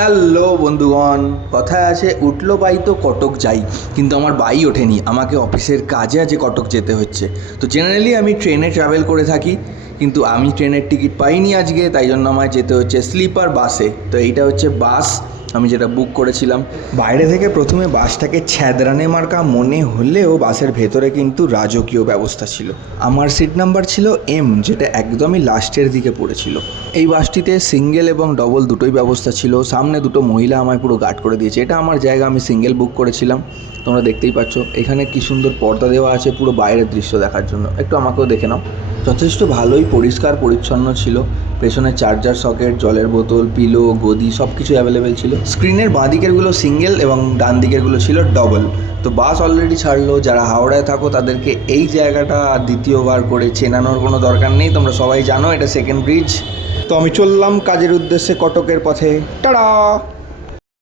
Hello বন্ধুগণ, কথায় আছে উঠলো বাই তো কটক যাই, কিন্তু আমার বাই ওঠেনি। আমাকে অফিসের কাজে আজ কটক যেতে হচ্ছে। তো জেনারেলি আমি ট্রেনে ট্রাভেল করে থাকি, কিন্তু আমি ট্রেনের টিকিট পাইনি আজকে, তাই জন্য আমায় যেতে হচ্ছে স্লিপার বাসে। তো এইটা হচ্ছে বাস আমি যেটা বুক করেছিলাম। বাইরে থেকে প্রথমে বাসটাকে ছ্যাদরানে মার্কা মনে হলেও বাসের ভেতরে কিন্তু রাজকীয় ব্যবস্থা ছিল। আমার সিট নাম্বার ছিল এম, যেটা একদমই লাস্টের দিকে পড়েছিল। এই বাসটিতে সিঙ্গেল এবং ডবল দুটোই ব্যবস্থা ছিল। সামনে দুটো মহিলা আমায় পুরো গার্ড করে দিয়েছে। এটা আমার জায়গা, আমি সিঙ্গেল বুক করেছিলাম। তোমরা দেখতেই পাচ্ছ এখানে কি সুন্দর পর্দা দেওয়া আছে পুরো বাইরের দৃশ্য দেখার জন্য। একটু আমাকেও দেখে নাও। যথেষ্ট ভালোই পরিষ্কার পরিচ্ছন্ন ছিল। পেছনে চার্জার সকেট, জলের বোতল, পিলো, গদি সব কিছু অ্যাভেলেবেল ছিল। স্ক্রিনের বাঁ দিকেরগুলো সিঙ্গেল এবং ডান দিকেরগুলো ছিল ডবল। তো বাস অলরেডি ছাড়লো। যারা হাওড়ায় থাকো তাদেরকে এই জায়গাটা আর দ্বিতীয়বার করে চেনানোর কোনো দরকার নেই, তোমরা সবাই জানো এটা সেকেন্ড ব্রিজ। তো আমি চললাম কাজের উদ্দেশ্যে কটকের পথে। টাটা।